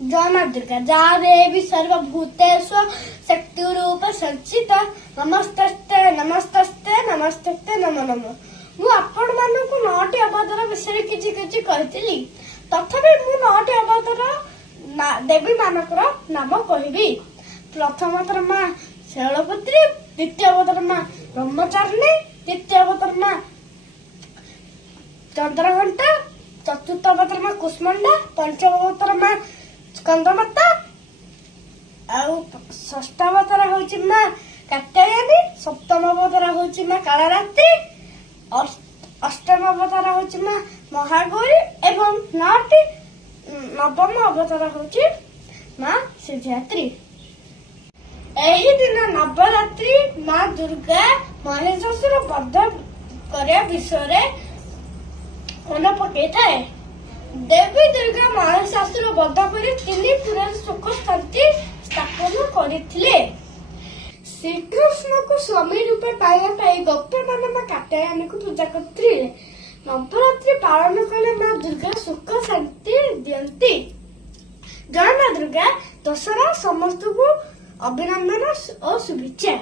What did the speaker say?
जय मां दुर्गा जा देवी सर्वभूतेषु शक्तिरूप संचिता नमस्तस्ते नमस्तस्ते नमस्तस्ते नमो नमो। मु आपण मानकु 9टी अवतार विषय किछि कहितली तथापि मु 9टी अवतार देवी मानकर नाम कहबी। प्रथम अवतार मां शैलपुत्री, द्वितीय अवतार मां ब्रह्मचारिणी, तृतीय अवतार मां चंद्रघंटा, चतुर्थ अवतार मां कुष्मांडा, पंचम अवतार मां स्कंदमाता, षष्ठ अवतार होची मां कात्यायनी, सप्तम अवतार होची मां कालरात्रि, अष्टम अवतार होची मां महागौरी एवं नवम अवतार होची मां सिद्धिदात्री। एही दिन नवरात्रि मां दुर्गा महिषासुर वध କରିବା विषय मन पकई थाए। देवी दुर्गा महिषासुर वध कर 3 पुराण सुख शांति स्थापन करथिले। श्रीकृष्ण को स्वामी रूपे पाइबा गोप्य मान कात्यायनी को पूजा करथिले। नवरात्रि पालन कले मां दुर्गा सुख शांति दियंती। जय मां दुर्गा। दशहरा समस्त को अभिनंदन और शुभेच्छा।